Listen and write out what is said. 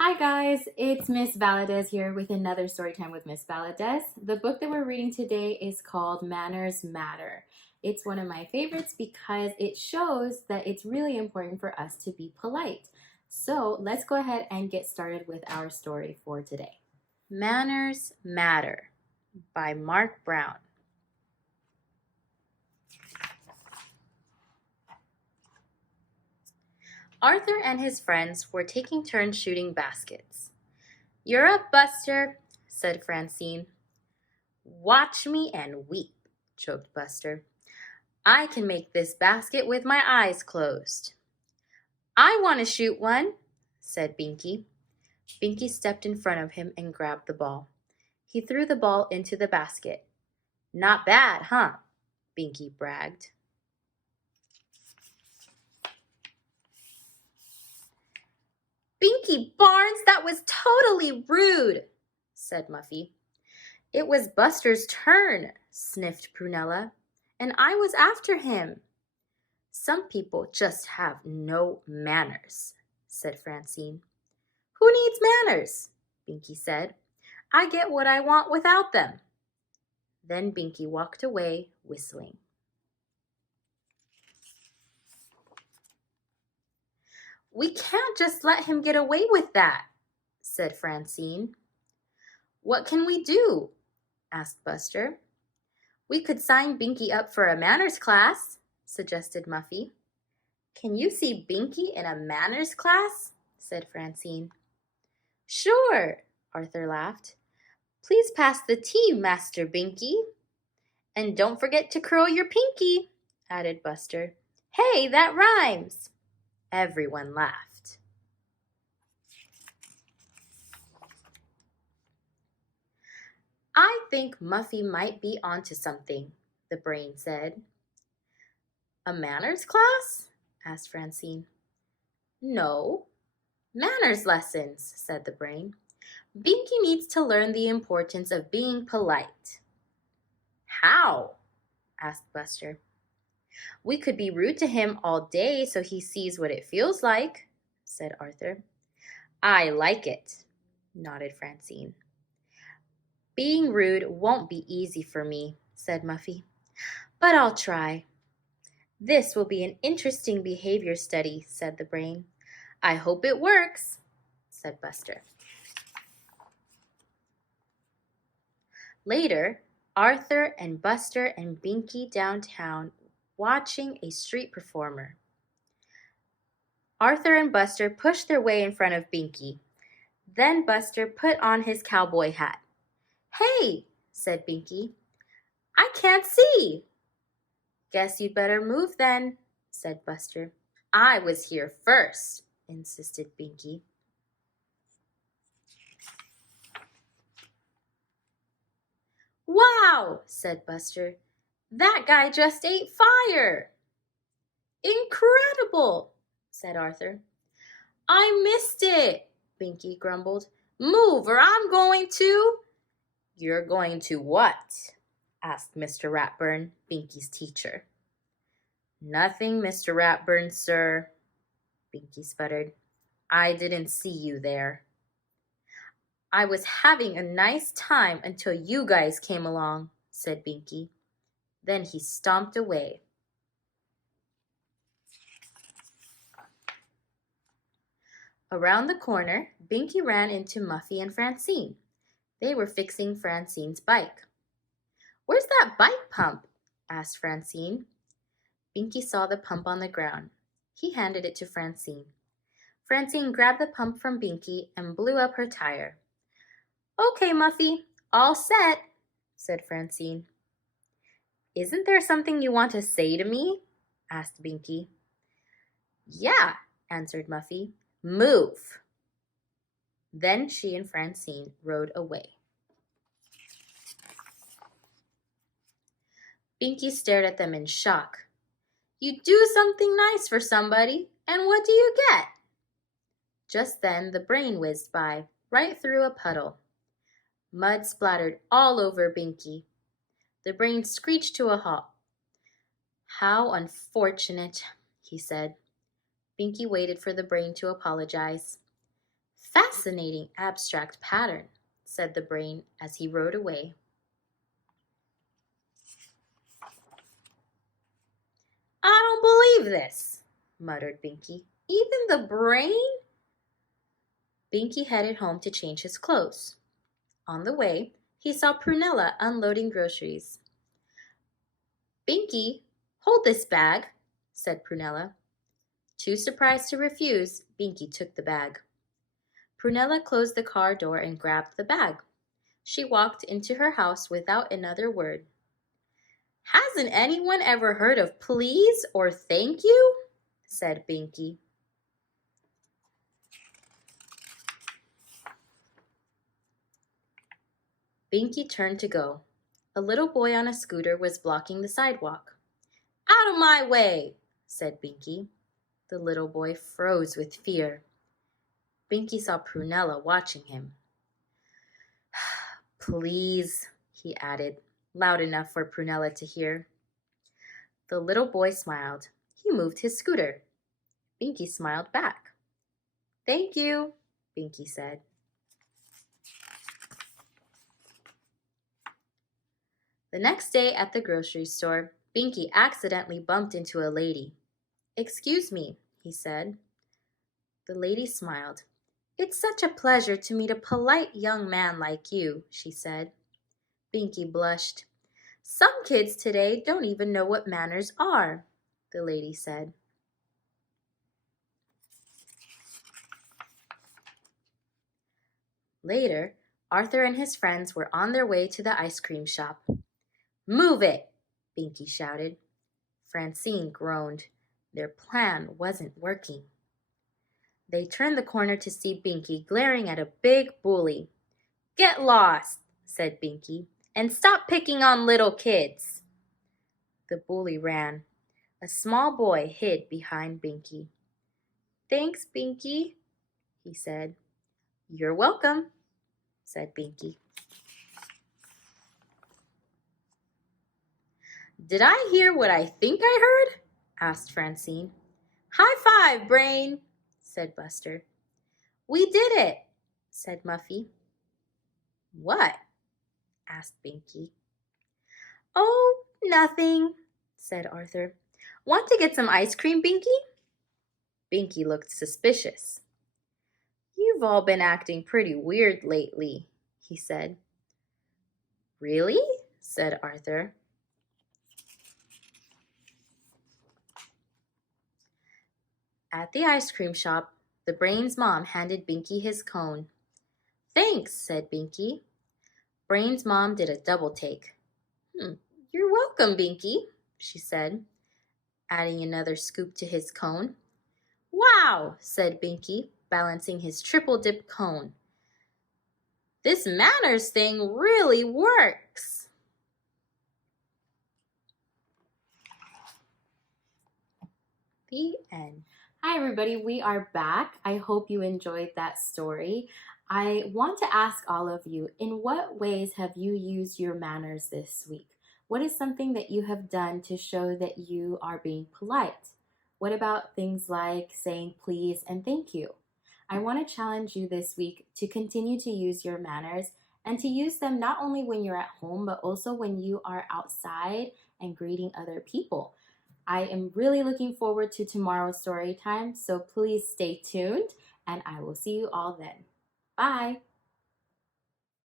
Hi guys, it's Miss Valadez here with another Storytime with Miss Valadez. The book that we're reading today is called Manners Matter. It's one of my favorites because it shows that it's really important for us to be polite. So let's go ahead and get started with our story for today. Manners Matter by Marc Brown. Arthur and his friends were taking turns shooting baskets. "You're up, Buster," said Francine. "Watch me and weep," choked Buster. "I can make this basket with my eyes closed." "I want to shoot one," said Binky. Binky stepped in front of him and grabbed the ball. He threw the ball into the basket. "Not bad, huh?" Binky bragged. "Binky Barnes, that was totally rude," said Muffy. "It was Buster's turn," sniffed Prunella, "and I was after him." "Some people just have no manners," said Francine. "Who needs manners?" Binky said. "I get what I want without them." Then Binky walked away, whistling. "We can't just let him get away with that," said Francine. "What can we do?" asked Buster. "We could sign Binky up for a manners class," suggested Muffy. "Can you see Binky in a manners class?" said Francine. "Sure," Arthur laughed. "Please pass the tea, Master Binky." "And don't forget to curl your pinky," added Buster. "Hey, that rhymes." Everyone laughed. "I think Muffy might be onto something," the brain said. "A manners class?" asked Francine. "No, manners lessons," said the brain. "Binky needs to learn the importance of being polite." "How?" asked Buster. "We could be rude to him all day so he sees what it feels like," said Arthur. "I like it," nodded Francine. "Being rude won't be easy for me," said Muffy. "But I'll try." "This will be an interesting behavior study," said the brain. "I hope it works," said Buster. Later, Arthur and Buster and Binky downtown watching a street performer. Arthur and Buster pushed their way in front of Binky. Then Buster put on his cowboy hat. "Hey," said Binky, "I can't see." "Guess you'd better move then," said Buster. "I was here first," insisted Binky. "Wow," said Buster. "That guy just ate fire." "Incredible," said Arthur. "I missed it," Binky grumbled. "Move or I'm going to—" "You're going to what?" asked Mr. Ratburn, Binky's teacher. "Nothing, Mr. Ratburn, sir," Binky sputtered. "I didn't see you there." "I was having a nice time until you guys came along," said Binky. Then he stomped away. Around the corner, Binky ran into Muffy and Francine. They were fixing Francine's bike. "Where's that bike pump?" asked Francine. Binky saw the pump on the ground. He handed it to Francine. Francine grabbed the pump from Binky and blew up her tire. "Okay, Muffy, all set," said Francine. "Isn't there something you want to say to me?" asked Binky. "Yeah," answered Muffy. "Move." Then she and Francine rode away. Binky stared at them in shock. "You do something nice for somebody, and what do you get?" Just then the brain whizzed by, right through a puddle. Mud splattered all over Binky. The brain screeched to a halt. "How unfortunate," he said. Binky waited for the brain to apologize. Fascinating abstract pattern, said the brain as he rode away. I don't believe this, muttered Binky. Even the brain? Binky headed home to change his clothes. On the way, he saw Prunella unloading groceries. Binky, hold this bag, said Prunella. Too surprised to refuse, Binky took the bag. Prunella closed the car door and grabbed the bag. She walked into her house without another word. Hasn't anyone ever heard of please or thank you? Said Binky. Binky turned to go. A little boy on a scooter was blocking the sidewalk. Out of my way, said Binky. The little boy froze with fear. Binky saw Prunella watching him. Please, he added, loud enough for Prunella to hear. The little boy smiled. He moved his scooter. Binky smiled back. Thank you, Binky said. The next day at the grocery store, Binky accidentally bumped into a lady. Excuse me, he said. The lady smiled. It's such a pleasure to meet a polite young man like you, she said. Binky blushed. Some kids today don't even know what manners are, the lady said. Later, Arthur and his friends were on their way to the ice cream shop. Move it, Binky shouted. Francine groaned. Their plan wasn't working. They turned the corner to see Binky glaring at a big bully. Get lost, said Binky, and stop picking on little kids. The bully ran. A small boy hid behind Binky. Thanks, Binky, he said. You're welcome, said Binky. Did I hear what I think I heard? Asked Francine. High five, Brain, said Buster. We did it, said Muffy. What? Asked Binky. Oh, nothing, said Arthur. Want to get some ice cream, Binky? Binky looked suspicious. You've all been acting pretty weird lately, he said. Really? Said Arthur. At the ice cream shop, the Brain's mom handed Binky his cone. Thanks, said Binky. Brain's mom did a double take. You're welcome, Binky, she said, adding another scoop to his cone. Wow, said Binky, balancing his triple dip cone. This manners thing really works. The end. Hi, everybody. We are back. I hope you enjoyed that story. I want to ask all of you, in what ways have you used your manners this week? What is something that you have done to show that you are being polite? What about things like saying please and thank you? I want to challenge you this week to continue to use your manners and to use them not only when you're at home, but also when you are outside and greeting other people. I am really looking forward to tomorrow's story time, so please stay tuned, and I will see you all then. Bye!